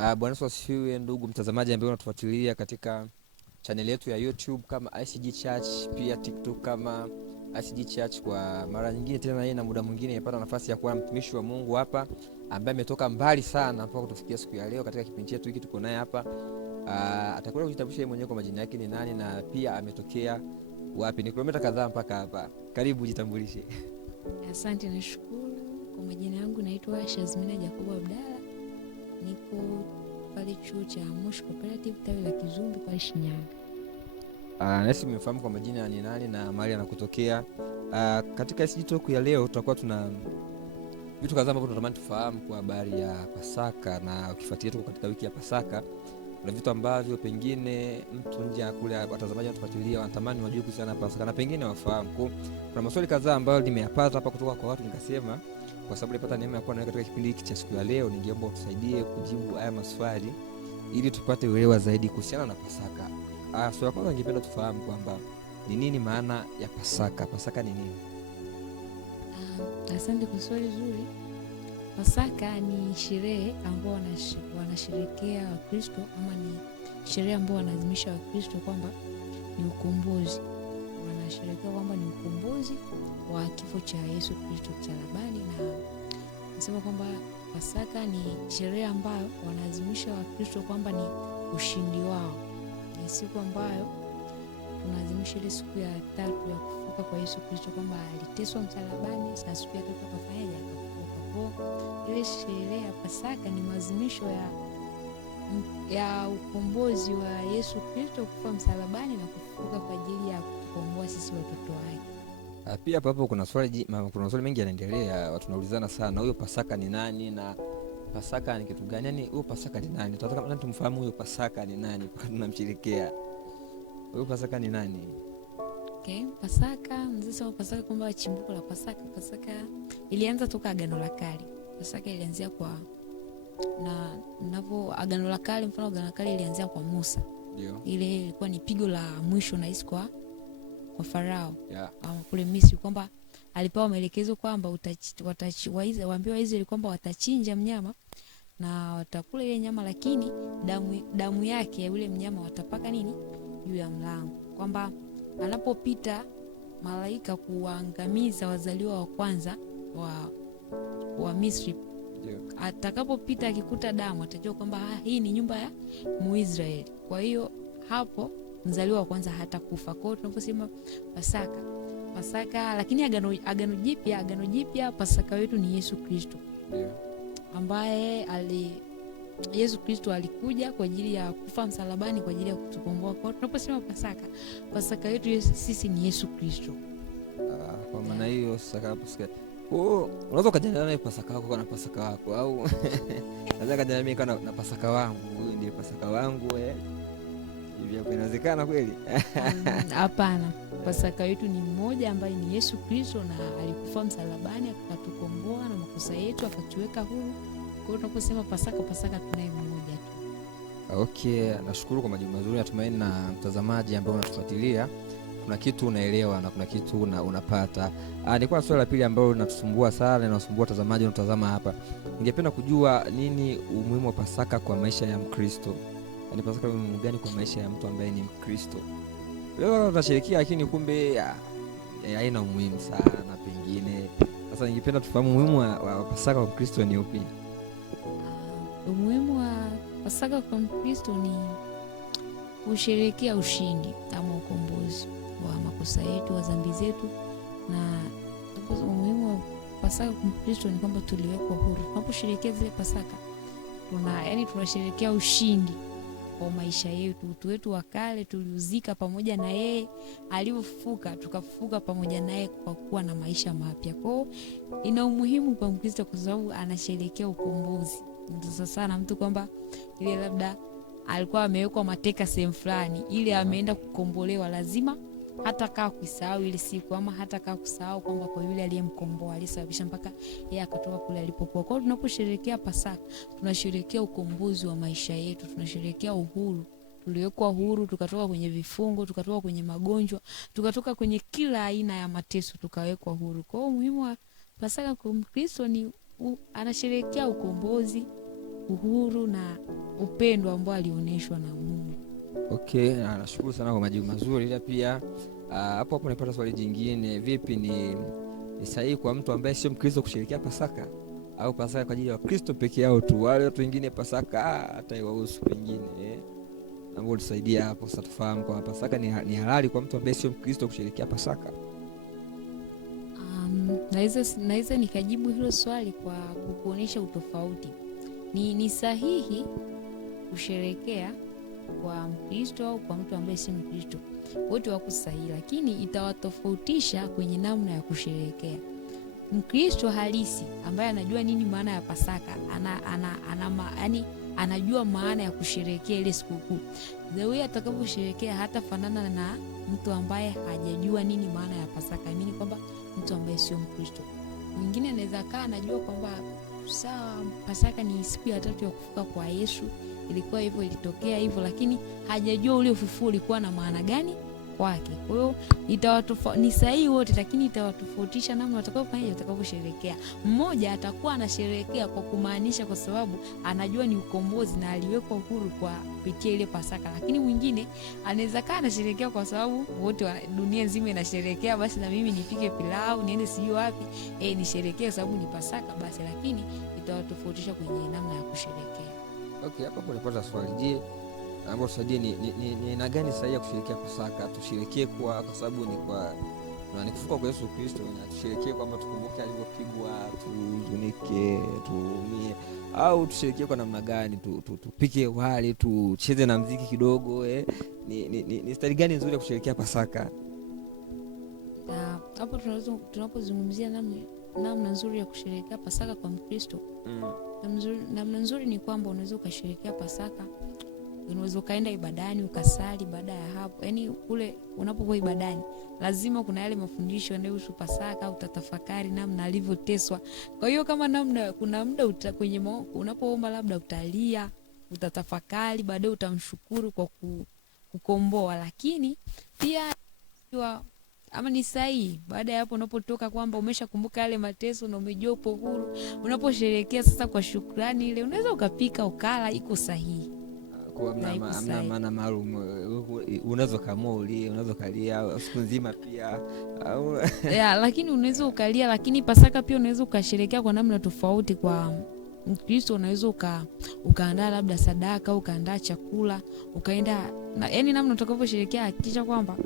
Bwana Yesu asifiwe, ndugu mtazamaji ambaye unatufuatilia katika channel yetu ya YouTube kama ICG Church, pia TikTok kama ICG Church. Kwa mara nyingine tena yeye na muda mwingine nimepata nafasi ya kuwa mtumishi wa Mungu hapa ambaye ametoka mbali sana mpaka kutufikia siku ya leo katika kipindi chetu hiki tuko naye hapa. Atakwenda kujitambulisha yeye mwenyewe kwa majina yake ni nani na pia ametokea wapi. Ni kilomita kadhaa mpaka hapa. Karibu jitambulishe. Asante, nashukuru. Kwa majina yangu naitwa Shazmina Jacob Abdalla. Niko pale chuo cha Moshi Cooperative tawi la Kizumbi pale Shinyanga. Nasi mmefahamu kwa majina ni nani na mahali anakotokea. Katika ICG Talk ya leo tutakuwa tuna vitu kadhaa ambavyo tunatamani tufahamu kwa habari ya Pasaka, na ukifuatilia tuko katika wiki ya Pasaka. Kuna vitu ambavyo pengine mtu nje kule watazamaji wanatufuatilia wanatamani wajue kuhusiana na Pasaka na pengine wafahamu. Kuna maswali kadhaa ambayo nimeyapata hapa kutoka kwa watu, nikasema kwa sababu nilipata neema ya kuwa na katika kipindi hiki cha siku ya leo, ningeomba utusaidie kujibu haya maswali ili tupate uelewa zaidi kuhusiana na Pasaka. Swali la kwanza ningependa tufahamu kwamba ni nini maana ya Pasaka? Pasaka ni nini? Asante kwa swali zuri. Pasaka ni sherehe ambao wanasherehekea Wakristo, ama ni sherehe ambao wanaadhimisha Wakristo kwamba ni ukombozi. Wanasherehekea kwamba ni ukombozi wa kifo cha Yesu Kristo msalabani, na nasema kwamba Pasaka ni sherehe ambayo wanaadhimisha Wakristo kwamba ni ushindi wao. Ni siku ambayo tunaadhimisha ile siku ya tatu ya kufufuka kwa Yesu Kristo, kwamba aliteswa msalabani na siku ya tatu akafanyaje, akafufuka. Ile sherehe ya Pasaka ni maadhimisho ya ukombozi wa Yesu Kristo kufa msalabani na kufufuka kwa ajili ya kukomboa sisi watoto wake. Pia hapo kuna swali mengi yanaendelea, watu wanaulizana sana, huyo Pasaka ni nani na Pasaka ni kitu gani? Yaani huyo Pasaka ni nani? Tunataka tumfahamu huyo Pasaka ni nani kwa tunamshirikia. Huyo Pasaka ni nani? Okay, Pasaka mzee Pasaka kwamba chimbuko la Pasaka ilianza toka Agano la Kale. Pasaka ilianzia kwa Agano la Kale, mfano Agano la Kale ilianzia kwa Musa. Ndio. Ile ilikuwa ni pigo la mwisho na kwa Farao. Yeah. Kule Misri, kwamba alipewa maelekezo kwamba waambiwa Israeli kwamba watachinja mnyama na watakula ile nyama, lakini damu yake ya yule mnyama watapaka juu ya mlango, kwamba anapopita malaika kuangamiza wazaliwa wa kwanza wa Misri, yeah, atakapopita akikuta damu atajua kwamba hii ni nyumba ya Muisraeli. Kwa hiyo hapo mzaliwa wa kwanza hatakufa. Kwa hiyo tunaposema Pasaka, lakini Agano Jipya Pasaka wetu ni Yesu Kristo, yeah, ambaye Yesu Kristo alikuja kwa ajili ya kufa msalabani kwa ajili ya kutukomboa. Kwa tunaposema Pasaka yetu sisi ni Yesu Kristo. Kwa maana hiyo Pasaka unaweza kujadiliana na Pasaka yako na Pasaka wako, au naweza kujadiliana mimi na Pasaka wangu, huyu ndiye Pasaka wangu hivi, inawezekana kweli? Hapana. Pasaka yetu ni mmoja ambaye ni Yesu Kristo, na alikufa msalabani akatukomboa na makosa yetu akatuweka huru. Kwa hiyo tunaposema Pasaka tunaye mmoja tu. Okay, nashukuru kwa majibu mazuri. Natumaini na mtazamaji ambaye unatufuatilia kuna kitu unaelewa na kuna kitu unapata. Nilikuwa na swali la pili ambalo linatusumbua sana na linasumbua watazamaji unatazama hapa. Ningependa kujua nini umuhimu wa Pasaka kwa maisha ya Mkristo? Yaani Pasaka ni umuhimu gani kwa maisha ya mtu ambaye ni Mkristo? Leo tunashirikia lakini kumbe haina umuhimu sana pengine. Sasa ningependa tufahamu umuhimu wa Pasaka kwa Mkristo ni upi? Umuhimu wa Pasaka kwa Mkristo ni kusherehekea ushindi ama ukombozi wa makosa yetu, wa dhambi zetu. Na umuhimu wa Pasaka kwa Mkristo ni kwamba tuliwekwa huru. Tunaposherehekea zile Pasaka tunasherehekea ushindi wa maisha yetu. Utu wetu wa kale tuliuzika pamoja na yeye, alipofufuka tukafufuka pamoja naye kwa kuwa na maisha mapya. Kwa hiyo ina umuhimu kwa Mkristo kwa sababu anasherehekea ukombozi. Ndio sana mtu kwamba ile labda alikuwa amewekwa mateka sehemu fulani, ile ameenda kukombolewa, lazima hata kaa kusahau ile siku, ama hata kaa kusahau kwamba kwa yule aliyemkomboa alisababisha mpaka yeye akatoka kule alipokuwa. Kwa hiyo tunaposherehekea Pasaka tunasherehekea ukombozi wa maisha yetu, tunasherehekea uhuru. Tuliwekwa huru, tukatoka kwenye vifungo, tukatoka kwenye magonjwa, tukatoka kwenye kila aina ya mateso, tukawekwa huru. Kwa hiyo umuhimu wa Pasaka kwa Mkristo ni anasherehekea ukombozi uhuru na upendo ambao alionyeshwa na Mungu. Okay, nashukuru sana kwa majibu mazuri. Ila pia hapo nipata swali jingine, vipi ni sahihi kwa mtu ambaye sio Mkristo kusherehekea Pasaka, au Pasaka kwa ajili ya Wakristo peke yao tu, wale watu wengine Pasaka hata iwahusu pengine ambao tusaidia hapo sasa tufahamu kwa Pasaka ni halali kwa mtu ambaye sio Mkristo kusherehekea Pasaka? Naweza nikajibu hilo swali kwa kuonyesha utofauti. Ni sahihi kusherehekea kwa Mkristo au kwa mtu ambaye si Mkristo, wote wako sahihi, lakini itawatofautisha kwenye namna ya kusherehekea. Mkristo halisi ambaye anajua nini maana ya Pasaka, anajua maana ya kusherehekea ile sikukuu, the way atakaposherehekea hata fanana na mtu ambaye hajajua nini maana ya Pasaka, mimi kwamba mtu ambaye sio Mkristo. Mwingine anaweza kaa anajua kwamba sawa, Pasaka ni siku ya 3 ya kufuka kwa Yesu, ilikuwa hivyo, ilitokea hivyo, lakini hajajua ule ufufuo ulikuwa na maana gani kwake. Kwa hiyo ni sahihi wote, lakini itawatofautisha namna watakavyosherehekea. Mmoja atakuwa anasherehekea kwa kumaanisha kwa sababu anajua ni ukombozi na aliwekwa huru kwa kupitia ile Pasaka, lakini mwingine anaweza kaa anasherehekea kwa sababu wote dunia nzima inasherehekea, basi na mimi nipike pilau niende sijui wapi nisherehekee kwa sababu ni Pasaka basi, lakini itawatofautisha kwenye namna ya kusherehekea. Okay, hapo nilipata swali. Je, ambao tusaidie ni aina gani sahihi ya kusherehekea Pasaka? Tusherehekee kwa sababu ni kufufuka kwa Yesu Kristo, na tusherehekee kwamba tukumbuke alivyopigwa, tuzunike, tuumie, au tusherehekee kwa namna gani? Tupike wali, tucheze na muziki kidogo ni stari gani nzuri ya kusherehekea Pasaka? Hapo tunapozungumzia namna nzuri ya kusherehekea Pasaka kwa Mkristo, namna nzuri ni kwamba unaweza ukasherehekea Pasaka, unaweza ukaenda ibadani ukasali. Baada ya hapo, yani kule unapokuwa ibadani lazima kuna yale mafundisho yanayohusu Pasaka, utatafakari namna alivyoteswa. Kwa hiyo kama kuna muda kwenye unapoomba labda utalia, utatafakari, baadaye utamshukuru kwa kukomboa. Lakini pia ama ni sahihi baada ya hapo unapotoka kwamba umeshakumbuka yale mateso na umejua upo huru, unaposherehekea sasa kwa shukrani ile unaweza ukapika ukala, iko sahihi. Kwa maana maalum unaweza kama unaweza kalia siku nzima pia au lakini unaweza ukalia. Lakini Pasaka pia unaweza ukasherehekea kwa namna tofauti. Kwa Mkristo unaweza ukaandaa labda sadaka, ukaandaa chakula, ukaenda yani namna utakavyosherehekea hakikisha kwamba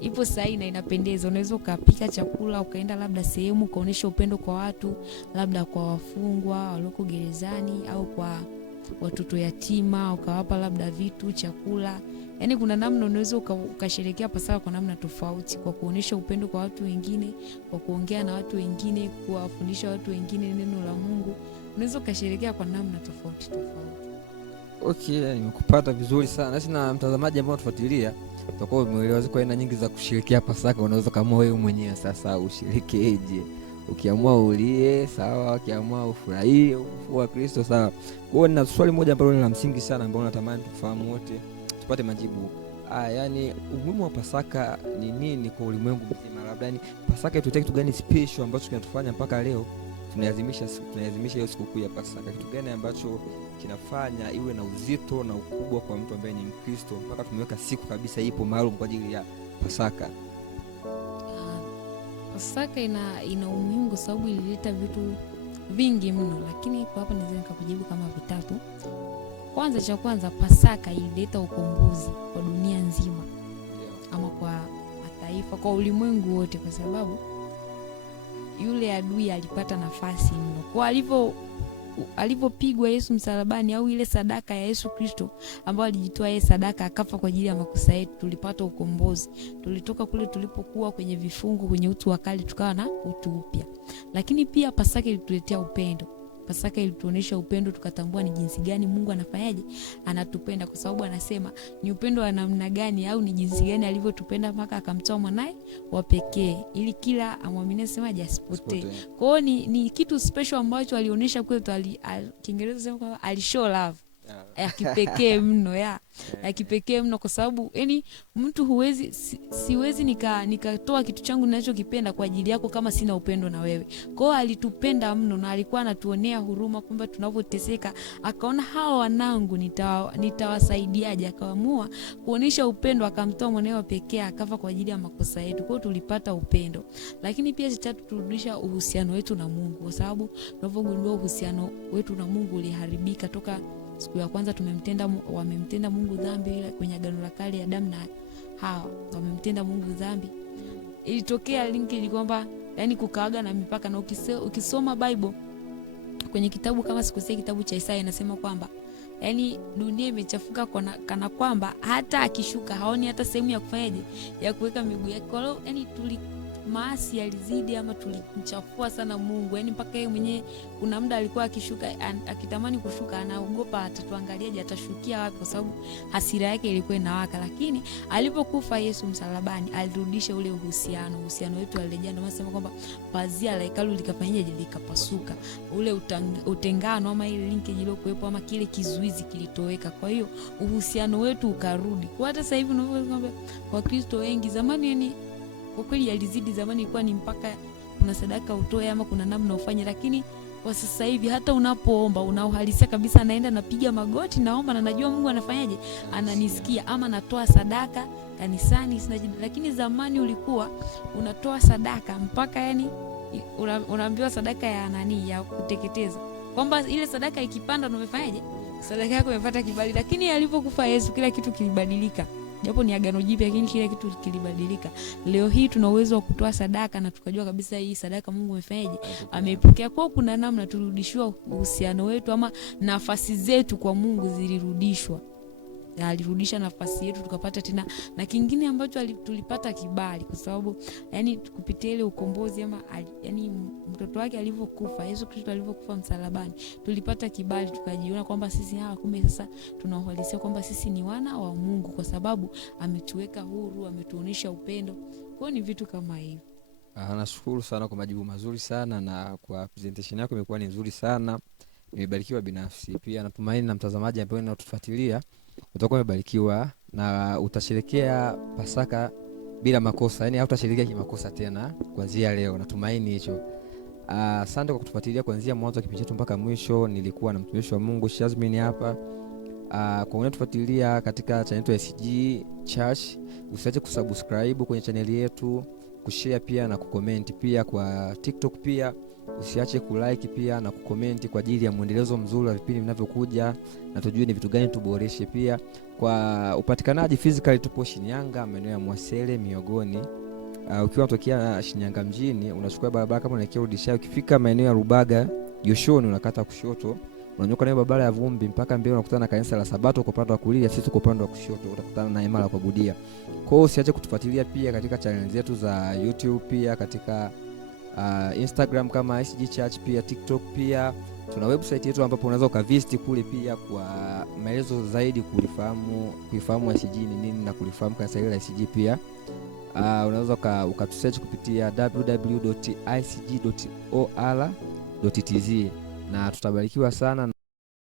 ipo sahihi na inapendeza. Unaweza ukapika chakula ukaenda labda sehemu kuonesha upendo kwa watu, labda kwa wafungwa walioko gerezani au kwa watoto yatima, ukawapa labda vitu, chakula. Yani kuna namna unaweza ukasherehekea Pasaka kwa namna tofauti, kwa kuonesha upendo kwa watu wengine, kwa kuongea na watu wengine, kuwafundisha watu wengine neno la Mungu. Unaweza ukasherehekea kwa namna tofauti. Okay, nimekupata vizuri sana. Nasi na mtazamaji ambao tufuatilia, tutakuwa umeelewa ziko aina nyingi za kusherehekea Pasaka. Unaweza kama wewe mwenyewe sasa usherekeeje. Ukiamua ulie sawa, ukiamua ufurahie ufufuo wa Kristo sawa. Kwa hiyo nina swali moja ambalo ni la msingi sana ambalo natamani tufahamu wote, tupate majibu. Yani umuhimu wa Pasaka ni nini kwa ulimwengu mzima? Labda ni Pasaka itutaki kitu gani special ambacho kinatufanya mpaka leo tunaadhimisha hiyo sikukuu ya Pasaka? Kitu gani ambacho kinafanya iwe na uzito na ukubwa kwa mtu ambaye ni Mkristo mpaka tumeweka siku kabisa ipo maalum kwa ajili ya Pasaka? Pasaka ina umuhimu kwa sababu ilileta vitu vingi mno, lakini kwa hapa naweza nikakujibu kama vitatu. Cha kwanza Pasaka ilileta ukombozi kwa dunia nzima, ama kwa mataifa, kwa ulimwengu wote, kwa sababu yule adui alipata nafasi mno. Kwa alipopigwa Yesu msalabani, au ile sadaka ya Yesu Kristo ambayo alijitoa yeye sadaka akafa kwa ajili ya makosa yetu, tulipata ukombozi. Tulitoka kule tulipokuwa kwenye vifungo, kwenye utu wa kale, tukawa na utu upya. Lakini pia Pasaka ilituletea upendo. Pasaka ilituonesha upendo, tukatambua ni jinsi gani Mungu anafanyaje, anatupenda, kwa sababu anasema ni upendo wa namna gani au ni jinsi gani alivyotupenda mpaka akamtoa mwanae wa pekee ili kila amwamini semaje asipotee. Kwa hiyo ni kitu special ambacho alionyesha kwetu. Kiingereza sema kwamba alishow love. ya kipekee mno ya kipekee mno, kwa sababu yani mtu huwezi siwezi nikatoa kitu changu ninachokipenda kwa ajili yako kama sina upendo na wewe. Kwa hiyo alitupenda mno na alikuwa anatuonea huruma kwamba tunapoteseka, akaona hawa wanangu nitawasaidiaje, akaamua kuonesha upendo, akamtoa mwanae pekee akafa kwa ajili ya makosa yetu. Kwa hiyo tulipata upendo. Lakini pia tatu, turudisha uhusiano wetu na Mungu, kwa sababu tunapogundua uhusiano wetu na Mungu uliharibika toka siku ya kwanza wamemtenda Mungu dhambi kwenye Agano la Kale, Adamu na Hawa wamemtenda Mungu dhambi. Ilitokea linki kwamba yani kukaaga na mipaka, na ukisoma Bible kwenye kitabu kama sikosea kitabu cha Isaya inasema kwamba yani dunia imechafuka kana kwamba hata akishuka haoni hata sehemu ya kufanyaje ya kuweka miguu yake. Kwa hiyo yani maasi yalizidi ama tulimchafua sana Mungu, yani mpaka yeye mwenyewe kuna muda alikuwa akishuka akitamani kushuka anaogopa atatuangaliaje, atashukia wapi, kwa sababu hasira yake ilikuwa inawaka. Lakini alipokufa Yesu msalabani alirudisha ule uhusiano wetu alirejea. Ndio nasema kwamba pazia la hekalu likafanyaje, likapasuka, ule utengano ama ile linkage iliyokuwepo ama kile kizuizi kilitoweka. Kwa hiyo uhusiano wetu ukarudi. Kwa hata sasa hivi unaona kwamba kwa Kristo wengi zamani yani kwa kweli yalizidi. Zamani ilikuwa ni mpaka kuna sadaka utoe ama kuna namna ufanye, lakini kwa sasa hivi hata unapoomba unauhalisia kabisa, naenda napiga magoti naomba na najua Mungu anafanyaje, ananisikia, ama natoa sadaka kanisani sinaji. Lakini zamani ulikuwa unatoa sadaka mpaka yani unaambiwa sadaka ya nani, ya kuteketeza, kwamba ile sadaka ikipanda umefanyaje, sadaka yako imepata kibali. Lakini alipokufa Yesu kila kitu kilibadilika. Japo ni Agano Jipya, lakini kile kitu kilibadilika. Leo hii tuna uwezo wa kutoa sadaka na tukajua kabisa hii sadaka Mungu amefanyaje, ameipokea. Kwa kuna namna turudishiwa uhusiano wetu ama nafasi zetu kwa Mungu zilirudishwa. Na alirudisha nafasi yetu tukapata tena. Na kingine ambacho tulipata kibali, kwa sababu yani kupitia ile ukombozi ama yani mtoto wake alivyokufa, Yesu Kristo alivyokufa msalabani, tulipata kibali, tukajiona kwamba sisi kumbe sasa tunauhalisia kwamba sisi ni wana wa Mungu, kwa sababu ametuweka huru, ametuonesha upendo. Kwa ni vitu kama hivyo. Nashukuru sana kwa majibu mazuri sana, na kwa presentation yako imekuwa ni nzuri sana. Nimebarikiwa binafsi, pia natumaini na mtazamaji ambaye anatufuatilia utakuwa umebarikiwa na utasherehekea Pasaka bila makosa, yani hautasherehekea kimakosa tena kuanzia leo. Natumaini hicho. Asante kwa kutufuatilia kuanzia mwanzo wa kipindi chetu mpaka mwisho. Nilikuwa na mtumishi wa Mungu Shazmin hapa. Kwa unatufuatilia katika channel yetu ya SG Church, usiache kusubscribe kwenye channel yetu, kushare pia na kucomment pia kwa TikTok pia. Usiache kulike pia na kucomment kwa ajili ya muendelezo mzuri wa vipindi vinavyokuja, na tujue ni vitu gani tuboreshe pia. Kwa upatikanaji physically tupo Shinyanga, maeneo ya Mwasele Miogoni. Ukiwa unatokea Shinyanga mjini unachukua barabara kama unaelekea Rudisha, ukifika maeneo ya Rubaga Joshoni unakata kushoto, unanyoka na barabara ya vumbi mpaka mbele unakutana na kanisa la Sabato kwa upande wa kulia, sisi tuko upande wa kushoto, utakutana na hema la kuabudia. Kwa hiyo usiache kutufuatilia pia katika channel zetu za YouTube, pia katika Instagram kama SG Church, pia TikTok. Pia tuna website yetu ambapo unaweza ukavisit kule pia kwa maelezo zaidi kuifahamu SG ni nini na kulifahamu kanisa hili la SG. Pia unaweza ukatusearch kupitia www.icg.or.tz na tutabarikiwa sana.